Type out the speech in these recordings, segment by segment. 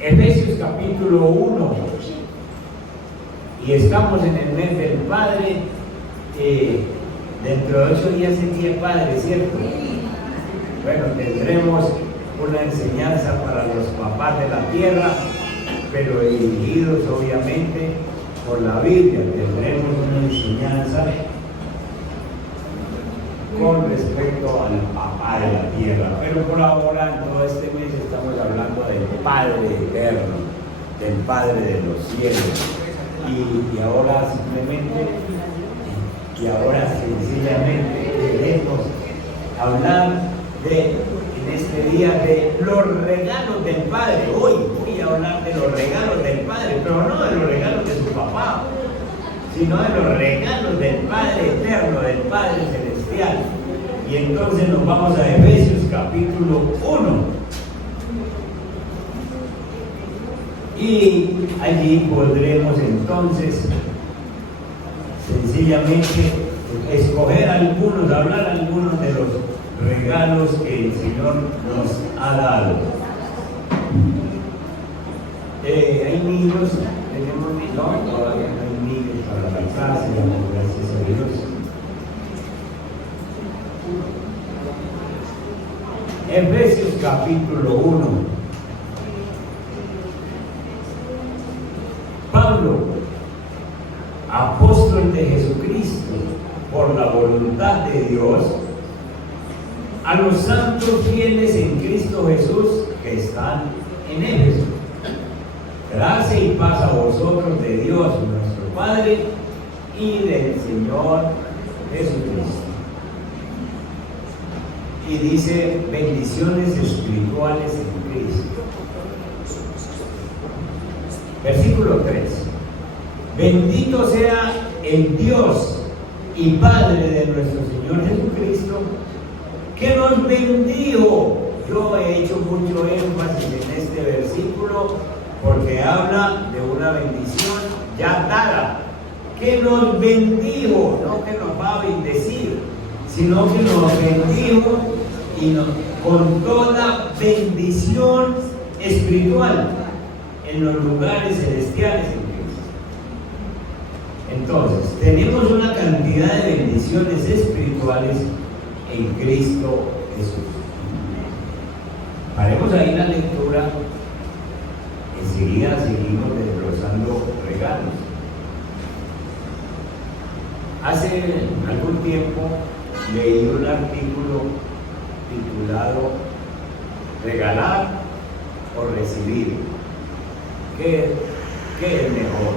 Efesios capítulo 1, y estamos en el mes del Padre. Dentro de 8 días es Día del Padre, ¿cierto? Bueno, tendremos una enseñanza para los papás de la tierra, pero dirigidos obviamente por la Biblia. Tendremos una enseñanza con respecto al papá de la tierra, pero por ahora en todo este mes estamos hablando del Padre eterno, del Padre de los cielos, y ahora sencillamente queremos hablar en este día de los regalos del Padre. Hoy voy a hablar de los regalos del Padre, pero no de los regalos de su papá, sino de los regalos del Padre eterno, del Padre celestial. Y entonces nos vamos a Efesios capítulo 1. Y allí podremos entonces sencillamente escoger algunos, hablar algunos de los regalos que el Señor nos ha dado. Hay niños, tenemos niños, no, todavía no hay niños para la casa, gracias a Dios. Efesios capítulo 1. Pablo, apóstol de Jesucristo, por la voluntad de Dios, a los santos fieles en Cristo Jesús que están en Éfeso. Gracia y paz a vosotros de Dios nuestro Padre y del Señor Jesucristo. Y dice: bendiciones espirituales en Cristo. Versículo 3. Bendito sea el Dios y Padre de nuestro Señor Jesucristo, que nos bendijo. Yo he hecho mucho énfasis en este versículo porque habla de una bendición ya dada, que nos bendijo, no que nos va a bendecir, sino que nos bendijo y con toda bendición espiritual en los lugares celestiales en Cristo. Entonces, tenemos una cantidad de bendiciones espirituales en Cristo Jesús. Haremos ahí la lectura. Enseguida seguimos desglosando regalos. Hace algún tiempo leí un artículo titulado ¿regalar o recibir? ¿Qué es mejor?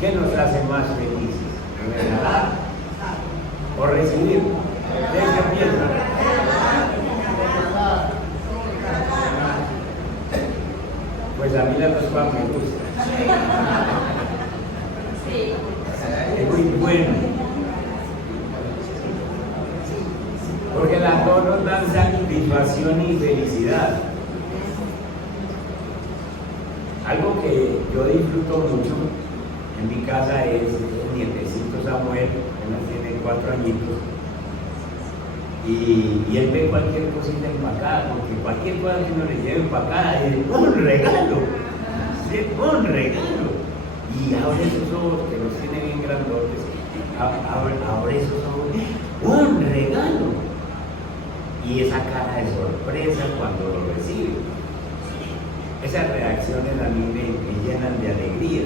¿Qué nos hace más felices? ¿Regalar o recibir? ¿Ustedes qué piensan? Pues a mí las dos cosas me gustan. Es muy bueno. Porque las dos nos dan satisfacción y felicidad. Algo que yo disfruto mucho en mi casa es el nietecito Samuel, apenas tiene 4 añitos, y él ve cualquier cosita empacada, porque cualquier cosa que uno le lleve empacada es un regalo, es un regalo. Y abre esos ojos, que los tiene bien grandotes, abre esos ojos, un regalo. Y esa cara de sorpresa cuando lo recibe. Esas reacciones a mí me llenan de alegría.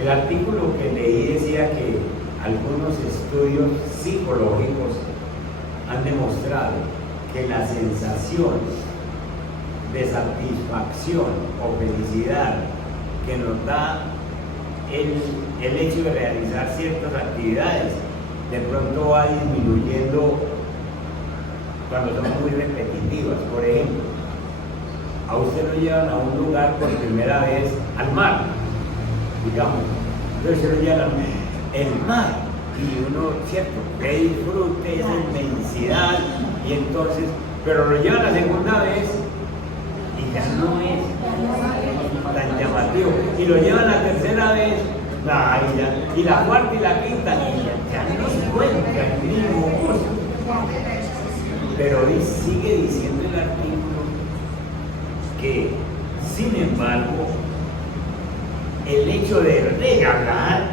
El artículo que leí decía que algunos estudios psicológicos han demostrado que la sensación de satisfacción o felicidad que nos da el hecho de realizar ciertas actividades de pronto va disminuyendo cuando son muy repetitivas. Por ejemplo, a usted lo llevan a un lugar por primera vez, al mar, digamos, entonces se lo llevan al mar y uno, cierto, que disfrute esa inmensidad, y entonces, pero lo llevan la segunda vez y ya no es tan llamativo, y lo llevan la tercera vez, y la cuarta y la quinta, y ya no se encuentra el mismo gozo. Pero sigue diciendo el artículo que, sin embargo, el hecho de regalar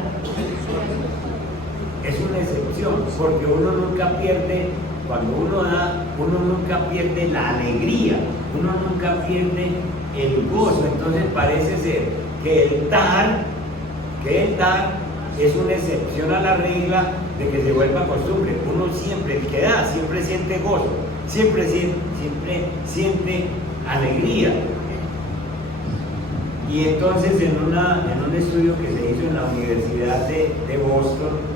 es una excepción, porque uno nunca pierde, cuando uno da, uno nunca pierde la alegría, uno nunca pierde el gozo. Entonces parece ser que el dar es una excepción a la regla de que se vuelva costumbre. Uno siempre, el que da, siempre siente gozo, siempre siente alegría. Y entonces en un estudio que se hizo en la Universidad de Boston,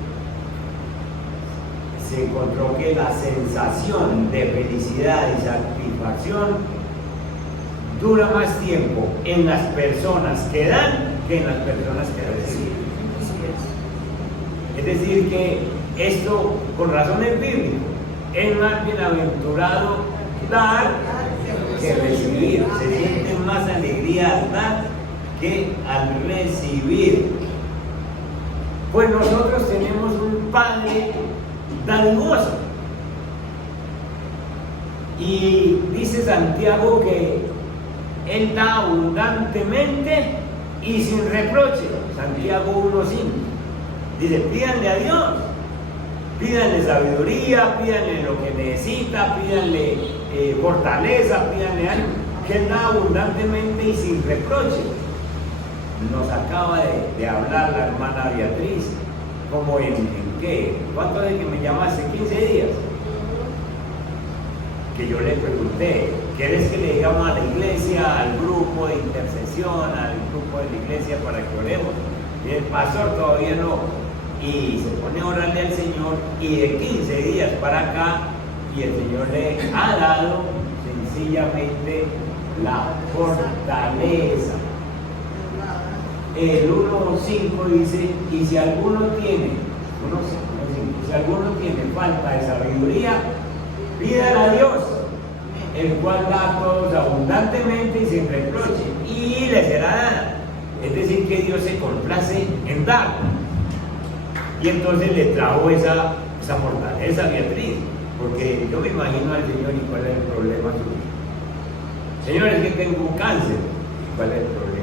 se encontró que la sensación de felicidad y satisfacción dura más tiempo en las personas que dan que en las personas que reciben. Es decir, que esto, con razones bíblicas, es más bienaventurado dar que recibir. Se siente más alegría al dar que al recibir. Pues nosotros tenemos un Padre dadivoso. Y dice Santiago que Él da abundantemente y sin reproche. Santiago 1:5. Dice, pídanle a Dios, pídanle sabiduría, pídanle lo que necesita, pídanle fortaleza, pídanle algo, que Él da abundantemente y sin reproche. Nos acaba de hablar la hermana Beatriz, como en ¿qué? ¿Cuánto de que me llamaste? 15 días. Que yo le pregunté, ¿quieres que le digamos a la iglesia, al grupo de intercesión, al grupo de la iglesia para que oremos? Y el pastor todavía no. Y se pone a orarle al Señor, y de 15 días para acá, y el Señor le ha dado sencillamente la fortaleza. El 1:5 dice, y si alguno tiene, si alguno tiene falta de sabiduría, pídala a Dios, el cual da a todos abundantemente y sin reproche, y le será dada. Es decir, que Dios se complace en dar. Y entonces le trajo esa fortaleza a Beatriz, porque yo me imagino al Señor, ¿y cuál es el problema suyo? Señor, es que tengo un cáncer. ¿Cuál es el problema?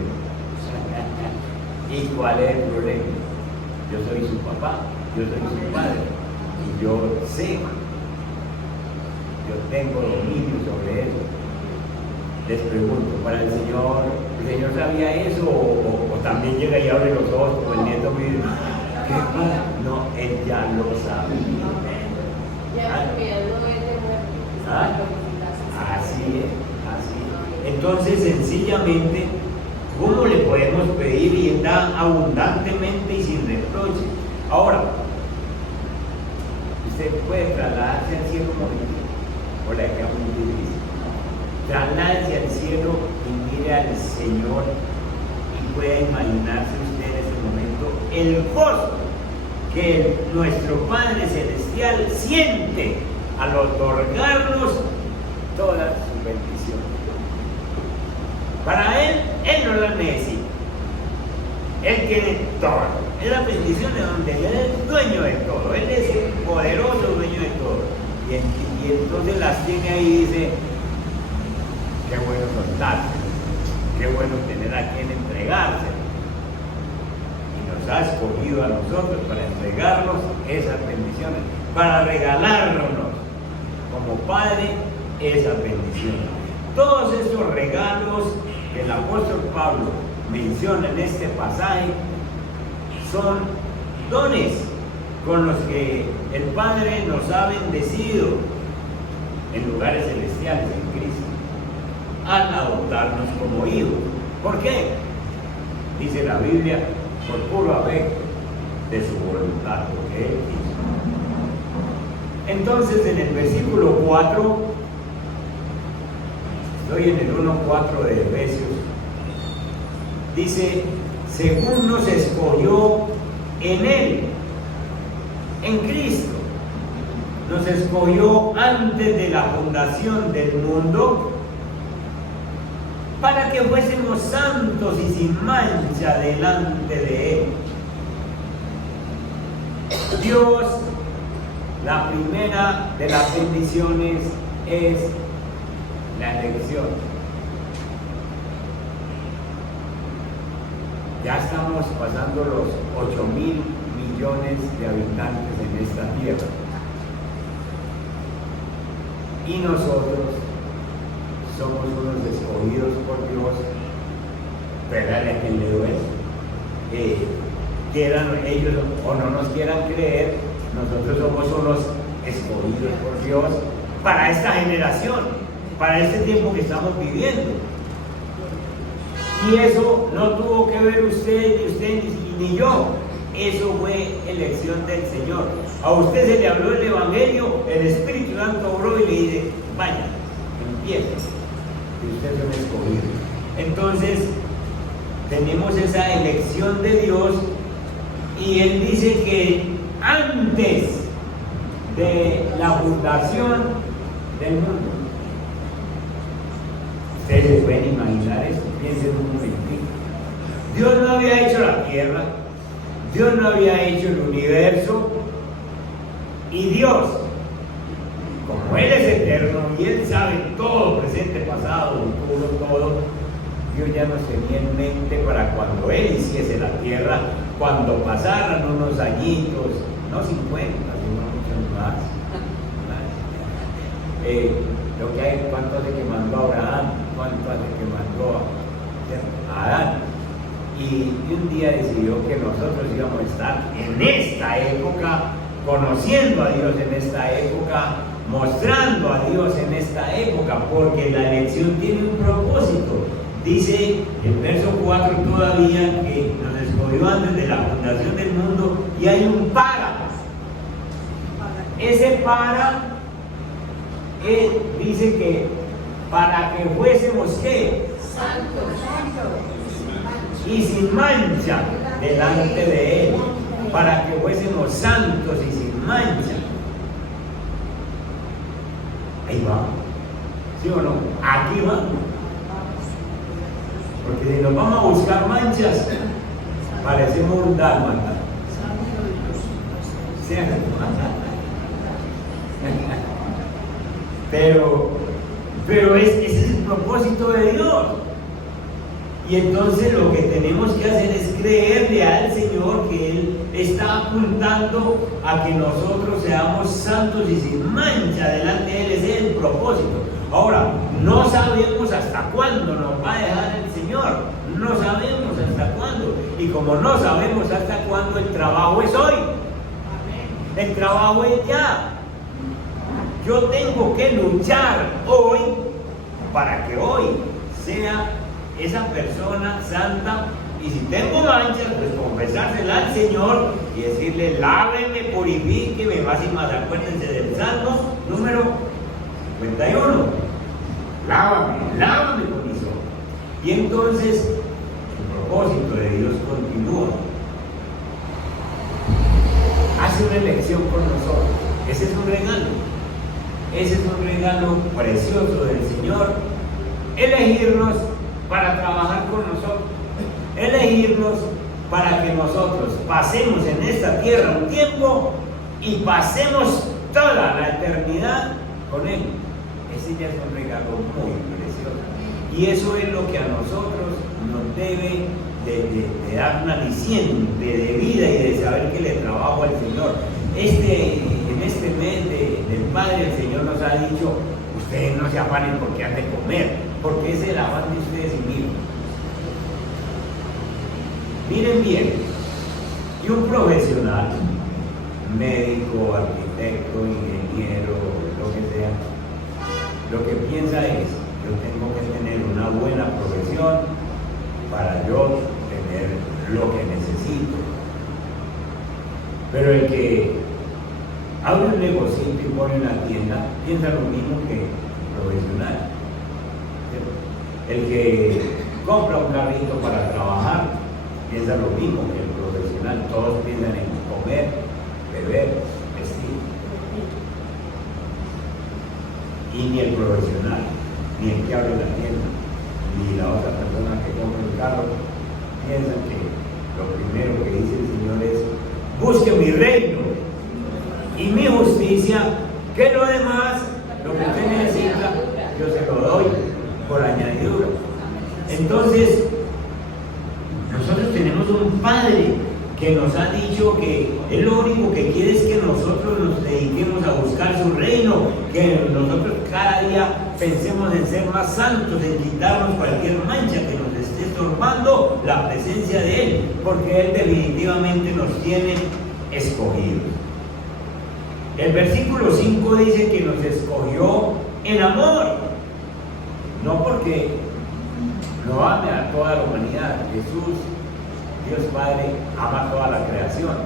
¿Y cuál es el problema? Yo soy su papá, yo soy su padre, y yo sé, yo tengo dominio sobre eso. Les pregunto, ¿para el Señor sabía eso? ¿O también llega y abre los ojos como el nieto mío? ¿Qué pasa? No, Él ya lo sabía. Así es, así es. Entonces, sencillamente, ¿cómo le podemos pedir? Y Él da abundantemente y sin reproche. Ahora, usted puede trasladarse al cielo un momento, por la que muy difícil. Trasládese al cielo y mire al Señor, y pueda imaginarse usted en ese momento el gozo que nuestro Padre Celestial siente al otorgarnos todas sus bendiciones. Para Él no las necesita. Él tiene todo. Es la bendición de donde Él es dueño de todo. Él es el poderoso dueño de todo. Y entonces las tiene ahí y dice, qué bueno soltarse, qué bueno tener a quien entregarse. Y nos ha escogido a nosotros para entregarnos esas bendiciones, para regalárnoslos como Padre esas bendiciones. Todos estos regalos que el apóstol Pablo menciona en este pasaje son dones con los que el Padre nos ha bendecido en lugares celestiales en Cristo al adoptarnos como hijos. ¿Por qué? Dice la Biblia, por puro afecto de su voluntad, porque Él quiso. Entonces, en el versículo 4, estoy en el 1:4 de Efesios, dice, según nos escogió en Él, en Cristo, nos escogió antes de la fundación del mundo, para que fuésemos santos y sin mancha delante de Él. Dios, la primera de las bendiciones es la elección. Ya estamos pasando los 8.000 millones de habitantes en esta tierra. Y nosotros somos unos escogidos por Dios, ¿verdad? A quien le duele. Quieran ellos o no nos quieran creer, nosotros somos unos escogidos por Dios para esta generación, para este tiempo que estamos viviendo. Y eso no tuvo que ver usted ni yo. Eso fue elección del Señor. A usted se le habló el Evangelio, el Espíritu Santo obró y le dice, vaya, empiece. Y usted es un escogido. Entonces, tenemos esa elección de Dios y Él dice que antes de la fundación del mundo, ustedes se pueden imaginar esto, piensen un momentito. Dios no había hecho la tierra, Dios no había hecho el universo, y Dios, como Él es eterno y Él sabe todo, presente, pasado, futuro, todo, Dios ya nos tenía en mente para cuando Él hiciese la tierra, cuando pasaran unos añitos, no 50, sino muchos más. Lo que hay, ¿cuánto hace que mandó a Abraham? ¿Cuánto hace que mandó a Adán? Y un día decidió que nosotros íbamos a estar en esta época, conociendo a Dios en esta época, mostrando a Dios en esta época, porque la elección tiene un propósito. Dice el verso 4 todavía que nos escogió antes de la fundación del mundo, y hay un para. Ese para dice que para que fuésemos ¿qué? Y sin mancha delante de Él, para que fuésemos santos y sin mancha. Ahí vamos, ¿sí o no? Aquí vamos. Porque si nos vamos a buscar manchas, parecemos un dálmata. Pero ese es el propósito de Dios. Y entonces lo que tenemos que hacer es creerle al Señor que Él está apuntando a que nosotros seamos santos y sin mancha delante de Él. Ese es el propósito. Ahora, no sabemos hasta cuándo nos va a dejar el Señor. No sabemos hasta cuándo. Y como no sabemos hasta cuándo, el trabajo es hoy. El trabajo es ya. Yo tengo que luchar hoy para que hoy sea esa persona santa, y si tengo manchas, pues confesársela al Señor y decirle, láveme, purifíqueme, más y más. Acuérdense del Salmo número 51. Lávame con hisopo. Y entonces el propósito de Dios continúa. Hace una elección con nosotros. Ese es un regalo. Ese es un regalo precioso del Señor. Elegirnos para trabajar con nosotros, elegirnos para que nosotros pasemos en esta tierra un tiempo y pasemos toda la eternidad con Él. Ese ya es un regalo muy precioso, y eso es lo que a nosotros nos debe de dar una aliciente de vida y de saber que le trabajo al Señor. En este mes del Padre, el Señor nos ha dicho, ustedes no se afanen porque han de comer, porque es el afán de ustedes y mío. Miren bien, y un profesional, médico, arquitecto, ingeniero, lo que sea, lo que piensa es, yo tengo que tener una buena profesión para yo tener lo que necesito. Pero el que abre un negocio y pone una tienda, piensa lo mismo que el profesional. El que compra un carrito para trabajar, piensa lo mismo que el profesional. Todos piensan en comer, beber, vestir. Y ni el profesional, ni el que abre la tienda, ni la otra persona que compra el carro, piensan que lo primero que dice el Señor es, busque mi reino y mi justicia, que lo demás, lo que usted necesita, yo se lo doy por añadidura. Entonces, Nosotros tenemos un Padre que nos ha dicho que Él lo único que quiere es que nosotros nos dediquemos a buscar su reino, que nosotros cada día pensemos en ser más santos, en quitarnos cualquier mancha que nos esté estorbando la presencia de Él, porque Él definitivamente nos tiene escogidos. El versículo 5 dice que nos escogió en amor, no porque no ame a toda la humanidad. Jesús, Dios Padre, ama a toda la creación,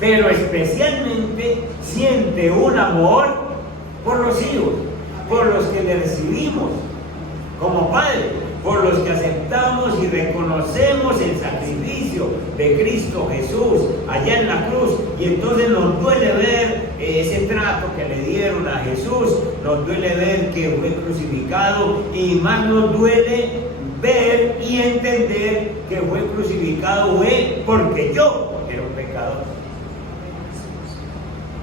pero especialmente siente un amor por los hijos, por los que le recibimos como Padre, por los que aceptamos y reconocemos el sacrificio de Cristo Jesús allá en la cruz. Y entonces nos duele ver ese trato que le dieron a Jesús, nos duele ver que fue crucificado, y más nos duele ver y entender que fue crucificado fue porque yo era un pecador,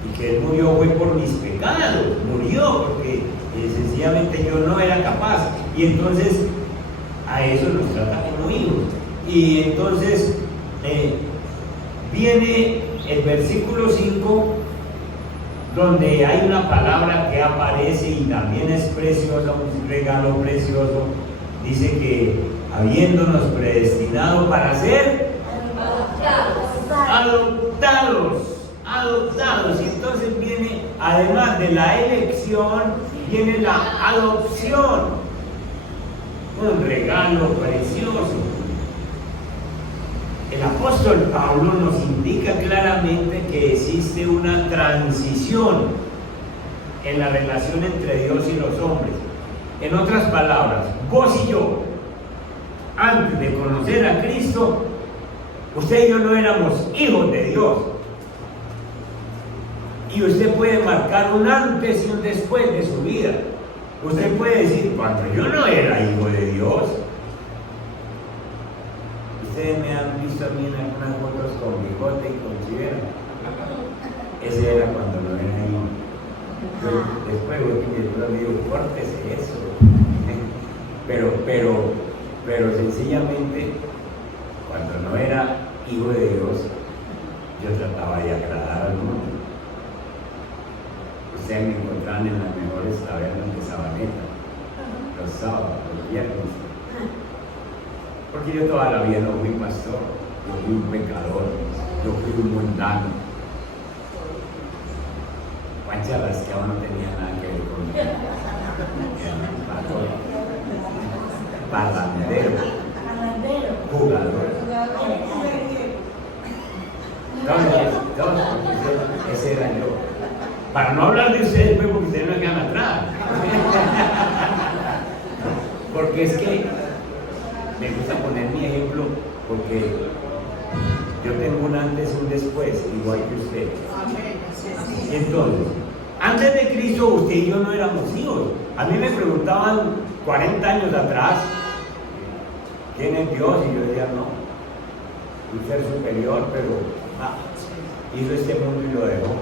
y que Él murió fue por mis pecados, murió porque sencillamente yo no era capaz, y entonces a eso nos trata como hijos. Y entonces viene el versículo 5, donde hay una palabra que aparece y también es preciosa, un regalo precioso. Dice que habiéndonos predestinado para ser adoptados. Y entonces viene, además de la elección, viene la adopción. Un regalo precioso. El apóstol Pablo nos indica claramente que existe una transición en la relación entre Dios y los hombres. En otras palabras, vos y yo, antes de conocer a Cristo, usted y yo no éramos hijos de Dios. Y usted puede marcar un antes y un después de su vida. Usted puede decir, cuando yo no era hijo de Dios. Ustedes me han visto a mí en algunas fotos con bigote y con chivera. Ese era cuando no era hijo. Después me digo, córtese eso. Pero sencillamente, cuando no era hijo de Dios, yo trataba de agradar al mundo. Ustedes me encontraban en las mejores tabernas de Sabaneta, los sábados, los viernes. Porque yo toda la vida no fui pastor, yo fui un pecador, yo fui un mundano. Juan Charrasqueado no tenía nada que ver conmigo. Parrandero, jugador. Ese era yo. Para no hablar de ustedes, pues, porque ustedes me quedan atrás. Porque es que me gusta poner mi ejemplo, porque yo tengo un antes y un después, igual que usted. Entonces, antes de Cristo, usted y yo no éramos hijos. A mí me preguntaban 40 años atrás, ¿quién es Dios? Y yo decía, no, un ser superior, pero hizo este mundo y lo dejó.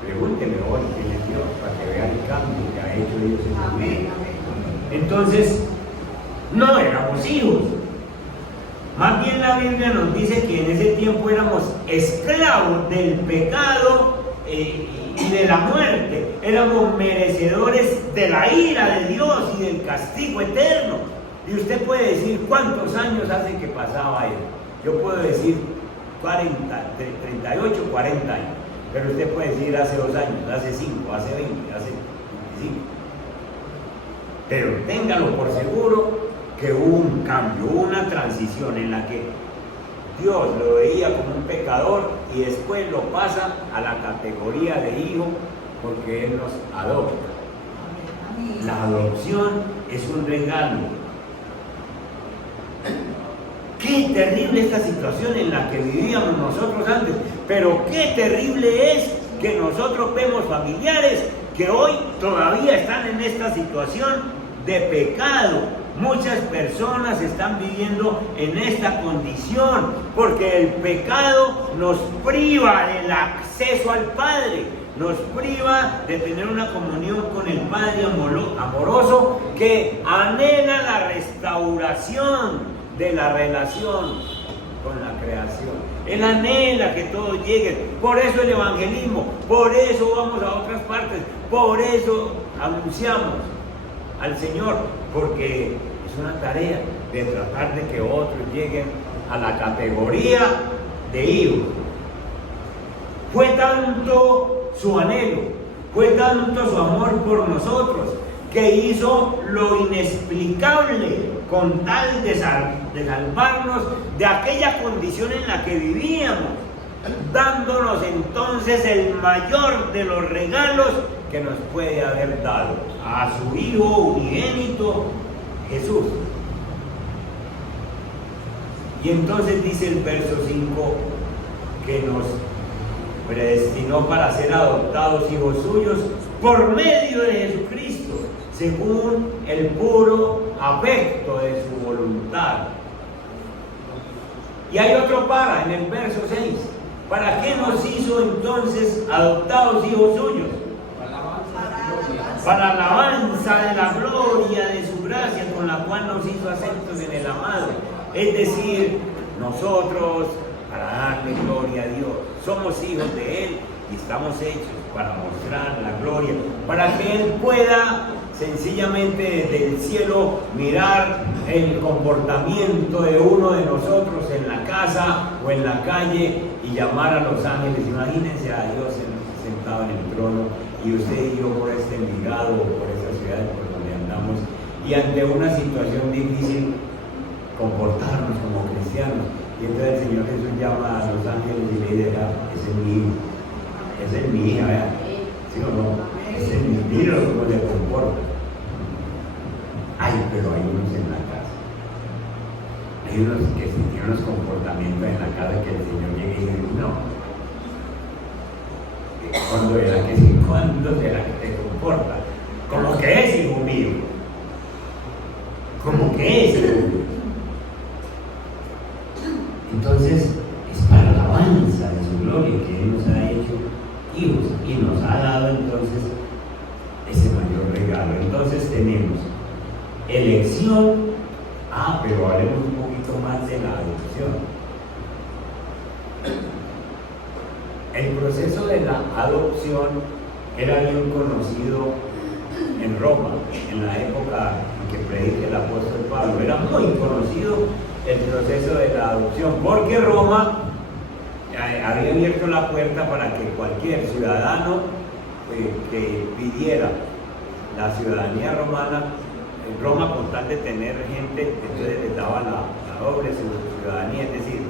Pregúnteme hoy quién es Dios, para que vean el cambio que ha hecho Dios en su vida. Entonces, no éramos hijos. Más bien la Biblia nos dice que en ese tiempo éramos esclavos del pecado y de la muerte. Éramos merecedores de la ira de Dios y del castigo eterno. Y usted puede decir cuántos años hace que pasaba eso. Yo puedo decir 38, 40 años. Pero usted puede decir hace 2 años, hace 5, hace 20, hace 25. Pero téngalo por seguro que hubo un cambio, hubo una transición en la que Dios lo veía como un pecador y después lo pasa a la categoría de hijo porque Él nos adopta. La adopción es un regalo. Qué terrible esta situación en la que vivíamos nosotros antes, pero qué terrible es que nosotros vemos familiares que hoy todavía están en esta situación de pecado. Muchas personas están viviendo en esta condición porque el pecado nos priva del acceso al Padre, nos priva de tener una comunión con el Padre amoroso que anhela la restauración de la relación con la creación. Él anhela que todos lleguen. Por eso el evangelismo, por eso vamos a otras partes, por eso anunciamos al Señor, porque es una tarea de tratar de que otros lleguen a la categoría de hijos. Fue tanto su anhelo, fue tanto su amor por nosotros, que hizo lo inexplicable con tal de salvarnos de aquella condición en la que vivíamos, dándonos entonces el mayor de los regalos que nos puede haber dado, a su Hijo unigénito, Jesús. Y entonces dice el verso 5 que nos predestinó para ser adoptados hijos suyos por medio de Jesucristo, según el puro afecto de su voluntad. Y hay otro en el verso 6. ¿Para qué nos hizo entonces adoptados hijos suyos? Para alabanza de la gloria de su gracia, con la cual nos hizo aceptos en el amado. Es decir, nosotros, para darle gloria a Dios, somos hijos de Él y estamos hechos para mostrar la gloria, para que Él pueda sencillamente desde el cielo mirar el comportamiento de uno de nosotros en la casa o en la calle y llamar a los ángeles. Imagínense a Dios sentado en el trono y usted y yo por este Envigado o por esa ciudad por donde andamos, y ante una situación difícil comportarnos como cristianos. Y entonces el Señor Jesús llama a los ángeles y le dice: ese es mi hijo, esa es mi hija, ¿verdad? ¿Sí o no? Ese es mi hijo, cómo se comporta. Ay, pero hay unos en la casa, hay unos que tienen unos comportamientos en la casa que el Señor llega y dice: no. ¿Cuándo será que sí? ¿Cuándo será que te comporta? Como que es hijo mío. Como que es hijo mío. Entonces, es para la alabanza de su gloria que Él nos ha hecho hijos y nos ha dado entonces ese mayor regalo. Entonces tenemos elección. Pero hablemos un poquito más de la adopción. El proceso de la adopción era bien conocido en Roma, en la época en que predica el apóstol Pablo. Era muy conocido el proceso de la adopción, porque Roma había abierto la puerta para que cualquier ciudadano que pidiera la ciudadanía romana, Roma, con tal de tener gente, entonces les daba la doble ciudadanía, es decir,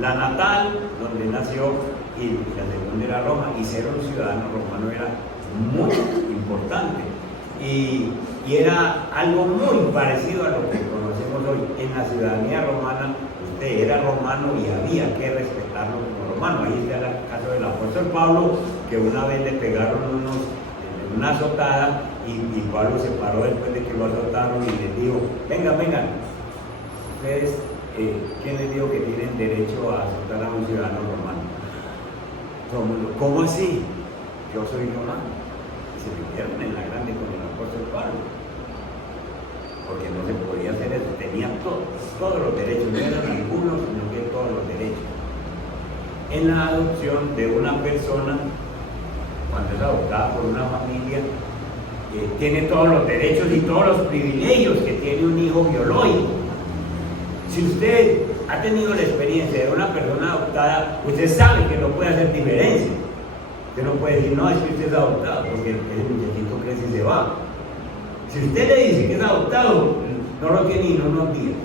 la natal, donde nació, y la segunda era Roma, y ser un ciudadano romano era muy importante. Y era algo muy parecido a lo que conocemos hoy. En la ciudadanía romana, usted era romano y había que respetarlo como romano. Ahí está el caso del apóstol Pablo, que una vez le pegaron una azotada y Pablo se paró después de que lo azotaron y les dijo: vengan, ustedes, ¿quién les dijo que tienen derecho a azotar a un ciudadano romano? Todo el mundo: ¿cómo así? Yo soy romano. Y se metieron en la grande con el apóstol Pablo, porque no se podía hacer eso. Tenían todos los derechos, no eran algunos, sino que todos los derechos. En la adopción de una persona, cuando es adoptada por una familia, tiene todos los derechos y todos los privilegios que tiene un hijo biológico. Si usted ha tenido la experiencia de una persona adoptada, usted sabe que no puede hacer diferencia. Usted no puede decir: no, es que usted es adoptado, porque ese muchachito crece y se va. Si usted le dice que es adoptado, no lo tiene ni unos días.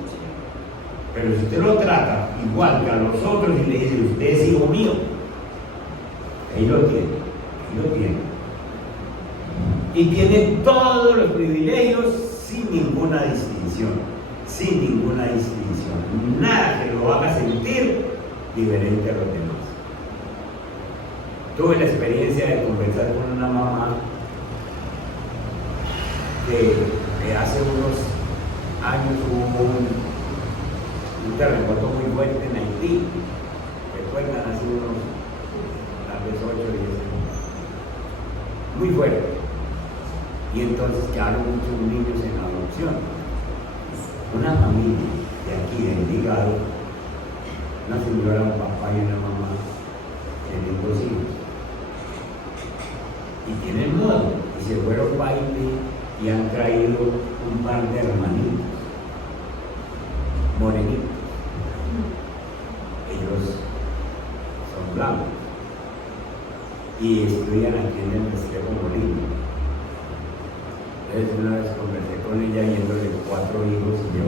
Pero si usted lo trata igual que a los otros y le dice: usted es hijo mío, ahí lo tiene. Y tiene todos los privilegios sin ninguna distinción. Nada que lo haga sentir diferente a los demás. Tuve la experiencia de conversar con una mamá que hace unos años hubo un terremoto muy fuerte en Haití. Recuerdan, hace unos tal vez 8 o 10 años. Muy fuerte. Y entonces quedaron muchos niños en adopción. Una familia de aquí, de Envigado, una señora, un papá y una mamá, tienen 2 hijos. Y tienen modo, y se fueron baile y han traído un par de hermanitos, morenitos. Ellos son blancos y estudian aquí en el Restrepo Molino. Entonces una vez conversé con ella yéndole 4 hijos y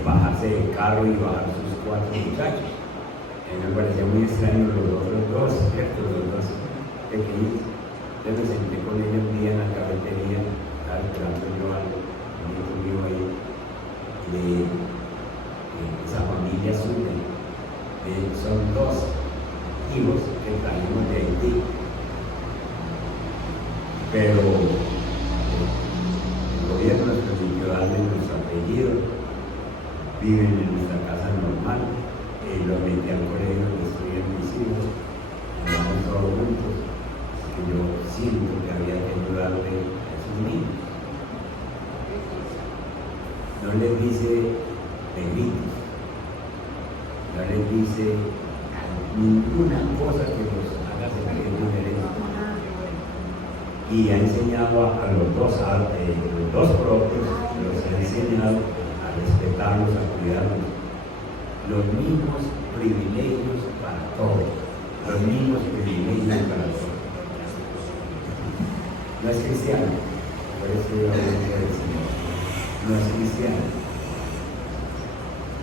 bajarse del carro y bajar sus 4 muchachos. A mí me parecía muy extraño los otros 2, ¿cierto? Los 2 pequeños. Entonces me senté con ella un día en la cafetería, estaba esperando yo algo, un hijo mío ahí, de esa familia suya. Son 2 hijos que trajimos de Haití, pero el gobierno nos permitió darle nuestro apellido, viven en nuestra casa normal, los metí al colegio, los estudian mis hijos, andamos todos juntos, que yo siento que había que ayudarle a esos niños. No les dice negritos, no les dice ninguna cosa que los haga sentir diferentes. Y ha enseñado a los 2 propios, los ha enseñado a respetarlos, a cuidarlos. Los mismos privilegios para todos, los mismos privilegios para todos. No es cristiano, por eso yo hablo del Señor, no es cristiano.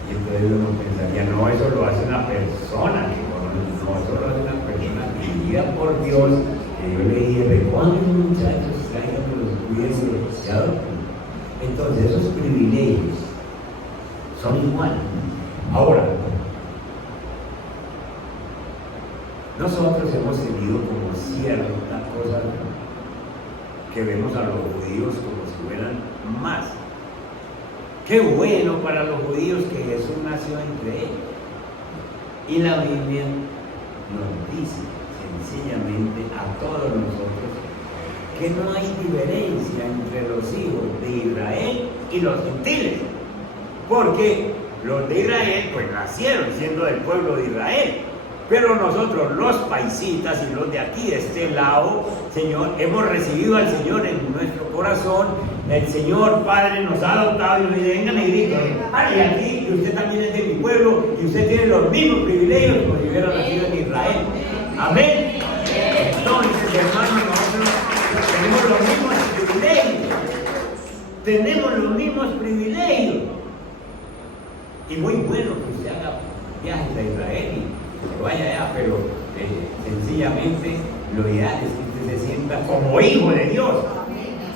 Y entonces uno pensaría, no, eso lo hace una persona, no, eso lo hace una persona vivida por Dios, que yo le dije, recojan muchachos, tráiganlos, cuídense, se adopten. Entonces esos privilegios son iguales. Ahora, nosotros hemos tenido como cierta cosa que vemos a los judíos como si fueran más. Qué bueno para los judíos que Jesús nació entre ellos. Y la Biblia nos dice sencillamente a todos nosotros que no hay diferencia entre los hijos de Israel y los gentiles, porque los de Israel pues nacieron siendo del pueblo de Israel, pero nosotros los paisitas y los de aquí de este lado, Señor, hemos recibido al Señor en nuestro corazón. El Señor Padre nos ha adoptado y nos dice, venga negrito, pare aquí, y usted también es de mi pueblo y usted tiene los mismos privilegios como si hubiera nacido en Israel. Amén. Entonces, hermanos, nosotros tenemos los mismos privilegios. Tenemos los mismos privilegios. Y muy bueno que usted haga viajes a Israel y que vaya allá, pero sencillamente lo ideal es que usted se sienta como hijo de Dios,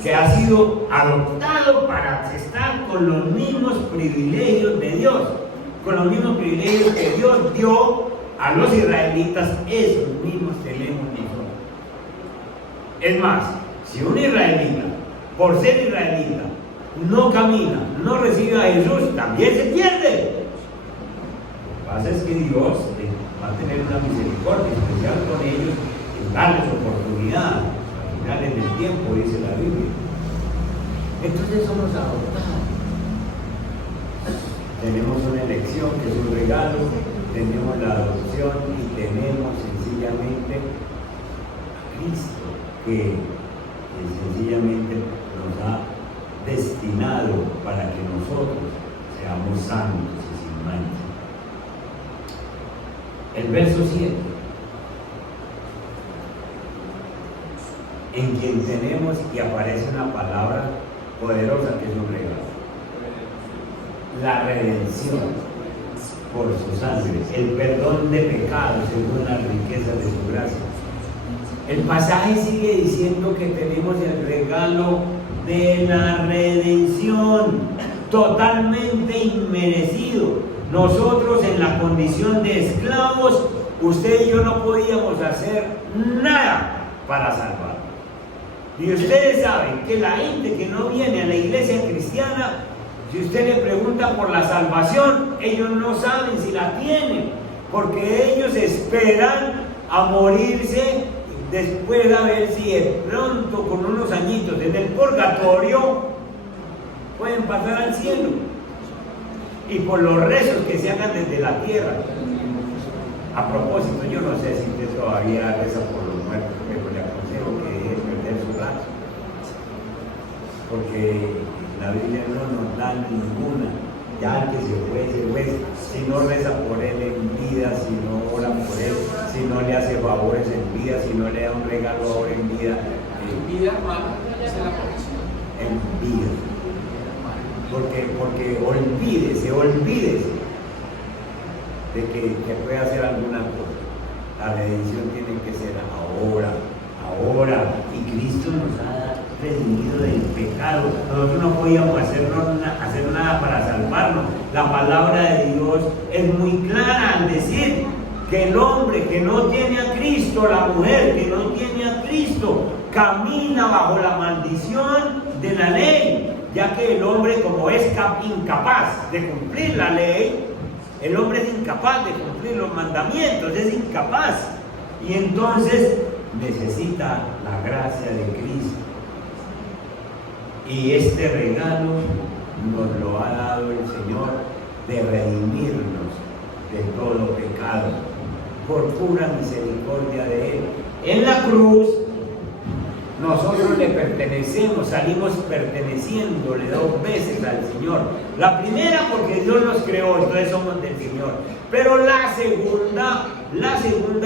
que ha sido adoptado para estar con los mismos privilegios de Dios, con los mismos privilegios que Dios dio a los israelitas, esos mismos tenemos nosotros. Es más, si un israelita, por ser israelita, no camina, no recibe a Jesús, también se pierde. Lo que pasa es que Dios va a tener una misericordia especial con ellos y darles oportunidad al final en el tiempo, dice la Biblia. Entonces somos adoptados. Tenemos una elección que es un regalo, tenemos la adopción y tenemos sencillamente a Cristo que sencillamente nos ha destinado para que nosotros seamos santos y sin mancha. El verso 7, en quien tenemos y aparece una palabra poderosa que es un regalo, la redención por su sangre, el perdón de pecados según las riquezas de su gracia. El pasaje sigue diciendo que tenemos el regalo de la redención, totalmente inmerecido. Nosotros en la condición de esclavos, usted y yo no podíamos hacer nada para salvar. Y ustedes saben que la gente que no viene a la iglesia cristiana, si usted le pregunta por la salvación, ellos no saben si la tienen, porque ellos esperan a morirse después a ver si de pronto con unos añitos en el purgatorio pueden pasar al cielo. y por los rezos que se hagan desde la tierra. A propósito, yo no sé si usted todavía reza por los muertos, pero le aconsejo que deje de perder su rato, porque la Biblia no nos da ninguna. Ya que se fue, si no reza por él en vida, si no ora por él, si no le hace favores en vida, si no le da un regalo ahora en vida. En vida, hermano, esa es la corrección. En vida. Porque olvídese de que pueda hacer alguna cosa. La redención tiene que ser ahora. Y Cristo nos ha redimido del pecado. Nosotros no podíamos hacer nada para salvarnos. La palabra de Dios es muy clara al decir que el hombre que no tiene a Cristo, la mujer que no tiene a Cristo, camina bajo la maldición de la ley, ya que el hombre, como es incapaz de cumplir la ley, el hombre es incapaz de cumplir los mandamientos, es incapaz, y entonces necesita la gracia de Cristo. Y este regalo nos lo ha dado el Señor, de redimirnos de todo pecado, por pura misericordia de Él. En la cruz nosotros le pertenecemos, salimos perteneciéndole 2 veces al Señor. La primera porque Dios nos creó, entonces somos del Señor. Pero la segunda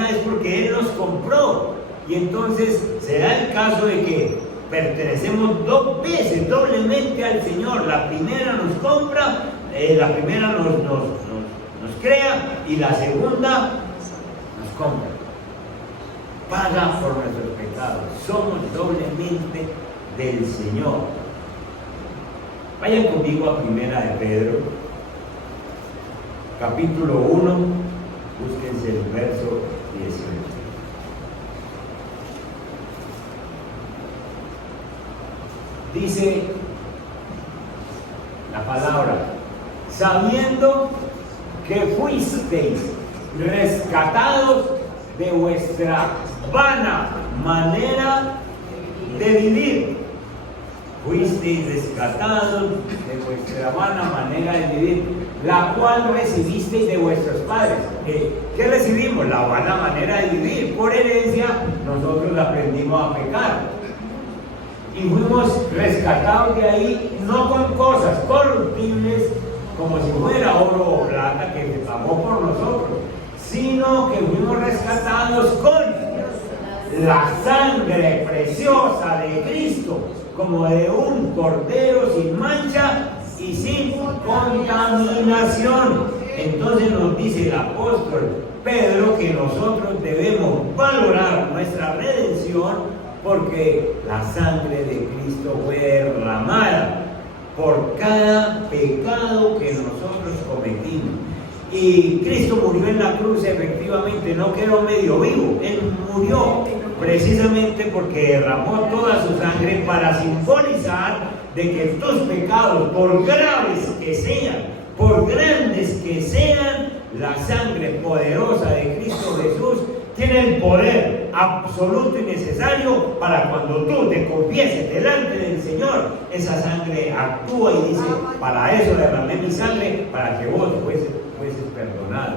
es porque Él nos compró. Y entonces se da el caso de que pertenecemos 2 veces, doblemente al Señor. La primera nos compra, la primera nos crea, y la segunda nos compra. Paga por nuestros pecados. Somos doblemente del Señor. Vayan conmigo a Primera de Pedro, capítulo 1, búsquense el verso 18. Dice la palabra: sabiendo que fuisteis rescatados de vuestra vana manera de vivir. Fuisteis rescatados de vuestra vana manera de vivir, la cual recibisteis de vuestros padres. ¿Qué recibimos? La vana manera de vivir. Por herencia nosotros aprendimos a pecar. Y fuimos rescatados de ahí, no con cosas corruptibles, como si fuera oro o plata que se pagó por nosotros, sino que fuimos rescatados con la sangre preciosa de Cristo, como de un cordero sin mancha y sin contaminación. Entonces nos dice el apóstol Pedro que nosotros debemos valorar nuestra redención, porque la sangre de Cristo fue derramada por cada pecado que nosotros cometimos. Y Cristo murió en la cruz, efectivamente, no quedó medio vivo. Él murió precisamente porque derramó toda su sangre para simbolizar de que tus pecados, por graves que sean, por grandes que sean, la sangre poderosa de Cristo Jesús tiene el poder absoluto y necesario para cuando tú te confieses delante del Señor. Esa sangre actúa y dice: para eso derramé mi sangre, para que vos fueses perdonado.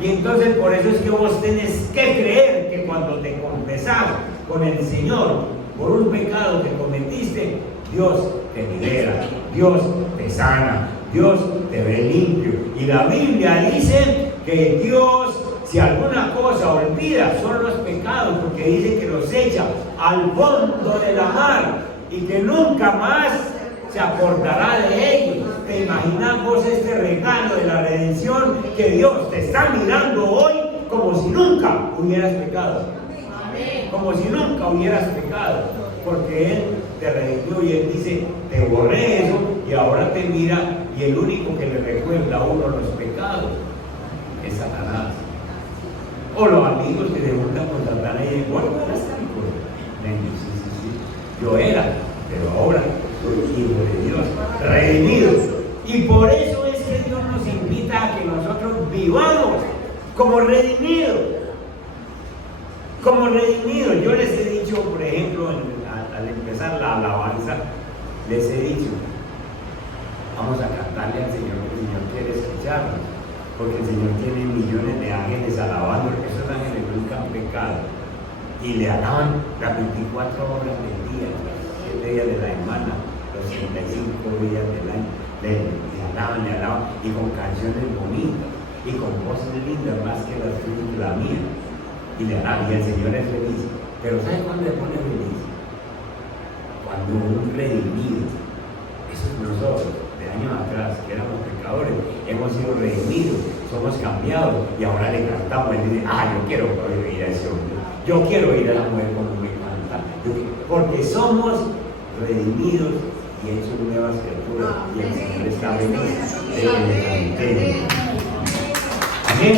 Y entonces por eso es que vos tenés que creer que cuando te confesás con el Señor por un pecado que cometiste, Dios te libera, Dios te sana, Dios te ve limpio. Y la Biblia dice que Dios, si alguna cosa olvida, son los pecados, porque dice que los echa al fondo de la mar y que nunca más se acordará de ellos. ¿Te imaginas vos este regalo de la redención, que Dios te está mirando hoy como si nunca hubieras pecado? Como si nunca hubieras pecado, porque Él te redimió y Él dice: te borré eso, y ahora te mira, y el único que le recuerda a uno los pecados es Satanás. O los amigos que se juntan con Satanás y dicen: bueno, sí, yo era, pero ahora soy hijo de Dios, redimido. Y por eso es que Dios nos invita a que nosotros vivamos como redimidos. Como redimidos. Yo les he dicho, por ejemplo, al empezar la alabanza, les he dicho: vamos a cantarle al Señor, que el Señor quiere armas, porque el Señor tiene millones de ángeles alabando, esos ángeles nunca han pecado, y le alaban las 24 horas del día, los 7 días de la semana, los 65 días del año, le alaban, y con canciones bonitas, y con voces lindas, más que las tuyas y la mía, y le alaban, y el Señor es feliz. Pero ¿sabe cuándo le pone feliz? Cuando un redimido, eso es nosotros, de años atrás, que éramos pecadores, hemos sido redimidos, somos cambiados, y ahora le cantamos, él dice, yo quiero oír a ese hombre, yo quiero oír a la mujer como me canta, porque somos redimidos y hechos nuevas criaturas, y el Señor está feliz de que le cantemos. Amén.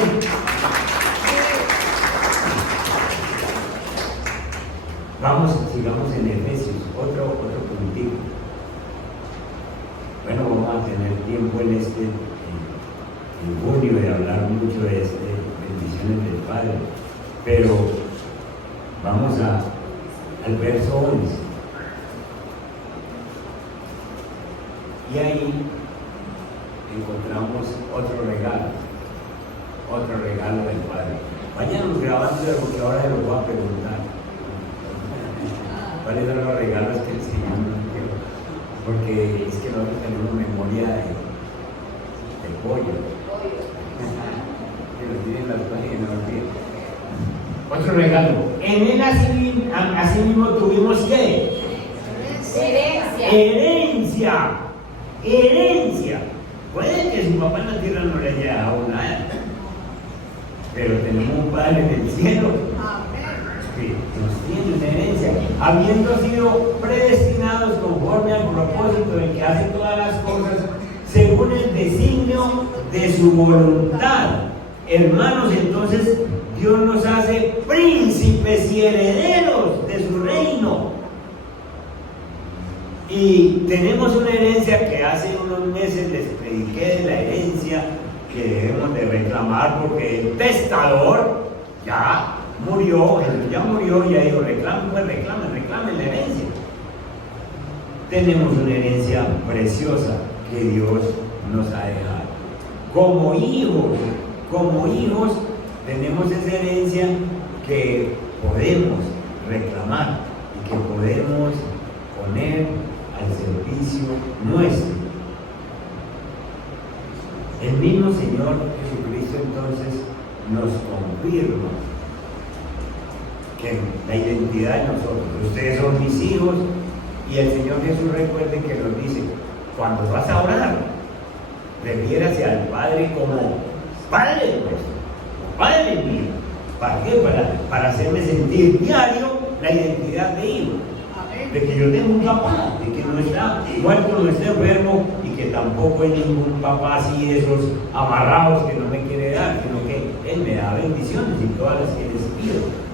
Sigamos en Efesios, otro puntito. Bueno, vamos a tener tiempo en junio de hablar mucho de bendiciones del Padre, pero vamos al verso 11. Y ahí encontramos otro regalo del Padre. Vayan grabando porque ahora se los voy a preguntar. ¿Cuáles son los regalos que el Señor nos dio? Porque es que nosotros tenemos memoria de pollo. Que nos tienen las páginas, otro regalo. En él así mismo tuvimos ¿qué? Herencia. Puede que su papá en la tierra no le haya dado nada, pero tenemos un Padre en el cielo que nos tiene una herencia, habiendo sido predestinados conforme al propósito del que hace todas las cosas según el designio de su voluntad. Hermanos, entonces Dios nos hace príncipes y herederos de su reino. Y tenemos una herencia que hace unos meses les prediqué de la herencia que debemos de reclamar, porque el testador ya murió, Jesús ya murió, y ya dijo, reclamen la herencia. Tenemos una herencia preciosa que Dios nos ha dejado. Como hijos, tenemos esa herencia que podemos reclamar y que podemos poner al servicio nuestro. El mismo Señor Jesucristo entonces nos confirma que la identidad de nosotros, ustedes son mis hijos, y el Señor Jesús, recuerde que nos dice, cuando vas a orar, refiérase al Padre como Padre nuestro, Padre mío. ¿Para qué? Para hacerme sentir diario la identidad de hijo, de que yo tengo un papá, de que no está muerto, no está enfermo, y que tampoco hay ningún papá así de esos amarrados que no me quiere dar, sino que Él me da bendiciones y todas las que les pido.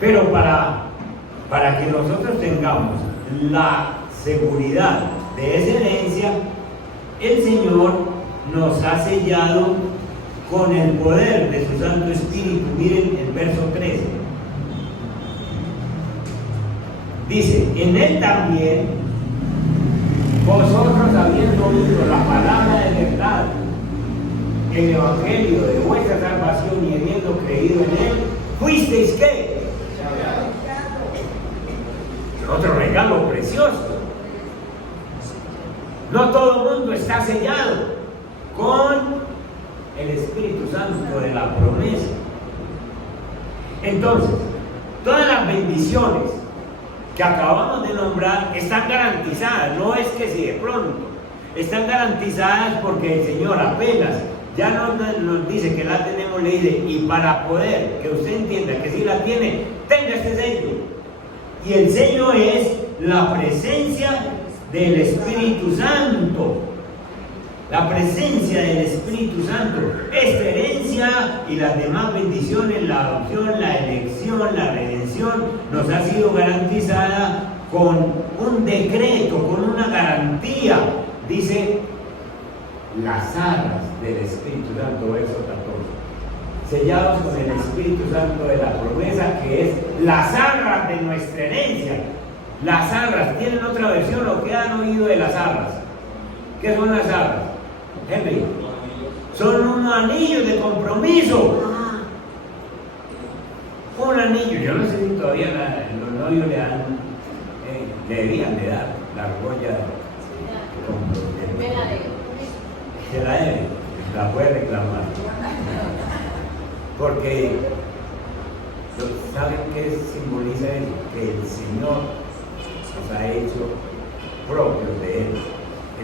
Pero para que nosotros tengamos la seguridad de esa herencia, el Señor nos ha sellado con el poder de su Santo Espíritu. Miren el verso 13. Dice, en Él también, vosotros habiendo oído la palabra de verdad, el Evangelio de vuestra salvación, y habiendo creído en Él, fuisteis ¿qué? Otro regalo precioso. No todo el mundo está sellado con el Espíritu Santo de la promesa. Entonces, todas las bendiciones que acabamos de nombrar están garantizadas. No es que si de pronto, están garantizadas porque el Señor apenas ya nos dice que la tenemos, le dice, y para poder que usted entienda que si la tiene, tenga este sello. Y el sello es la presencia del Espíritu Santo. La presencia del Espíritu Santo. Esta herencia y las demás bendiciones, la adopción, la elección, la redención, nos ha sido garantizada con un decreto, con una garantía. Dice, las arras del Espíritu Santo, verso 14. Sellados con el Espíritu Santo de la promesa, que es las arras de nuestra herencia. Las arras, ¿tienen otra versión o qué han oído de las arras? ¿Qué son las arras? Henry, son unos anillos de compromiso. Un anillo, yo no sé si todavía los novios le deberían de dar la argolla de compromiso. Se la debe, la puede reclamar. Porque, ¿saben qué simboliza eso? Que el Señor nos ha hecho propios de Él.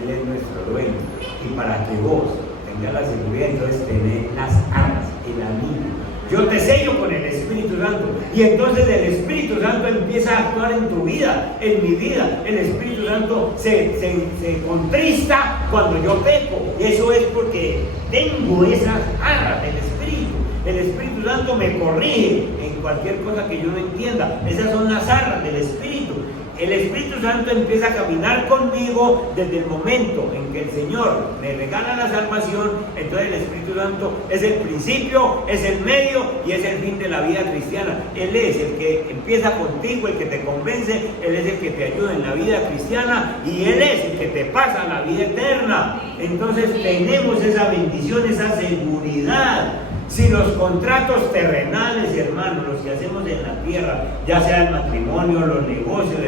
Él es nuestro dueño. Y para que vos tengas la seguridad, entonces tenés las armas, el anillo. Yo te sello con el Espíritu Santo. Y entonces el Espíritu Santo empieza a actuar en tu vida, en mi vida. El Espíritu Santo se contrista cuando yo peco. Y eso es porque tengo esas armas del Espíritu. El Espíritu Santo me corrige en cualquier cosa que yo no entienda. Esas son las armas del Espíritu. El Espíritu Santo empieza a caminar conmigo desde el momento en que el Señor me regala la salvación. Entonces el Espíritu Santo es el principio, es el medio y es el fin de la vida cristiana. Él es el que empieza contigo, el que te convence, Él es el que te ayuda en la vida cristiana y Él es el que te pasa a la vida eterna. Entonces tenemos esa bendición, esa seguridad. Si los contratos terrenales, hermanos, los que hacemos en la tierra, ya sea el matrimonio, los negocios,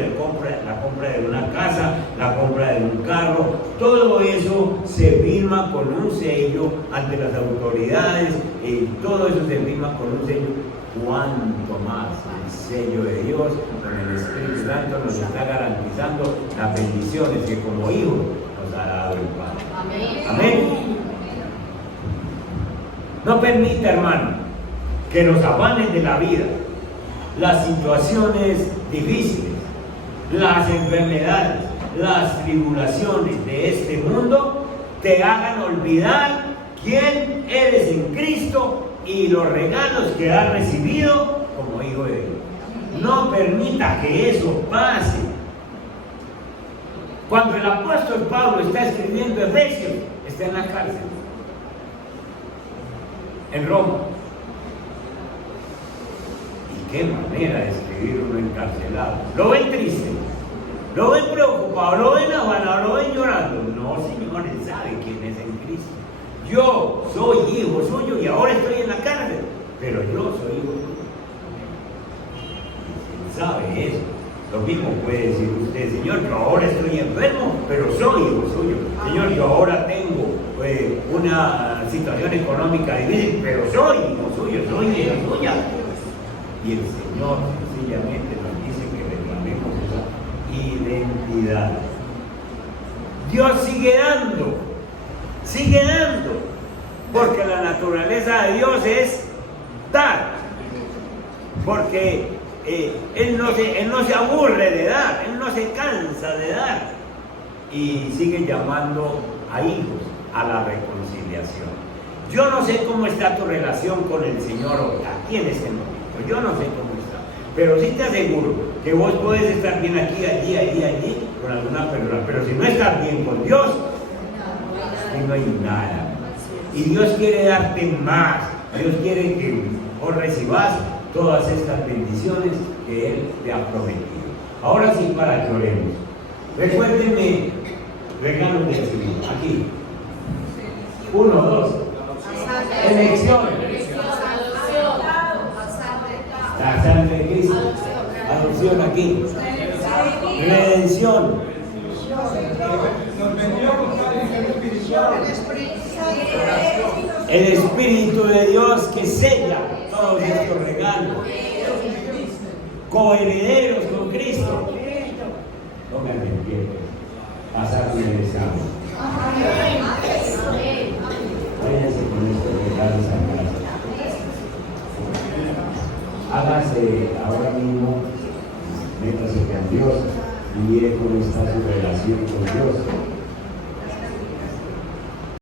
la compra de una casa, la compra de un carro, todo eso se firma con un sello ante las autoridades, y todo eso se firma con un sello. Cuanto más el sello de Dios con el Espíritu Santo nos está garantizando las bendiciones que como hijos nos ha dado el Padre. Amén. Amén. No permita, hermano, que los afanes de la vida, las situaciones difíciles, las enfermedades, las tribulaciones de este mundo te hagan olvidar quién eres en Cristo y los regalos que has recibido como hijo de Dios. No permita que eso pase. Cuando el apóstol Pablo está escribiendo Efesios, está en la cárcel. En Roma. Y qué manera de escribir uno encarcelado. Lo ven triste, lo ven preocupado, lo ven afanado, lo ven llorando. No, Señor, Él sabe quién es en Cristo. Yo soy hijo suyo y ahora estoy en la cárcel, pero yo soy hijo suyo. Él sabe eso. Lo mismo puede decir usted: Señor, yo ahora estoy enfermo, pero soy hijo suyo. Señor, yo ahora tengo una situación económica difícil, pero soy hijo suyo, soy hija suya. Y el Señor sencillamente nos dice que reclamemos esa identidad. Dios sigue dando, porque la naturaleza de Dios es dar, porque Él no se aburre de dar, Él no se cansa de dar, y sigue llamando a hijos a la reconciliación. Yo no sé cómo está tu relación con el Señor hoy, aquí en este momento, yo no sé cómo está, pero sí te aseguro que vos podés estar bien aquí, allí, con alguna persona, pero si no estás bien con Dios, aquí no hay nada. Y Dios quiere darte más, Dios quiere que vos recibas todas estas bendiciones que Él te ha prometido. Ahora sí, para que oremos, recuérdenme regalos del Señor, aquí. 1, 2. Elección. La sangre de Cristo. Adopción aquí. Redención. El Espíritu de Dios que sella todos estos regalos. Coherederos con Cristo. Pónganme en pie. Pasar un examen. Váyanse con estos regalos a casa. Hágase ahora mismo, métase con Dios y con esta su relación con Dios.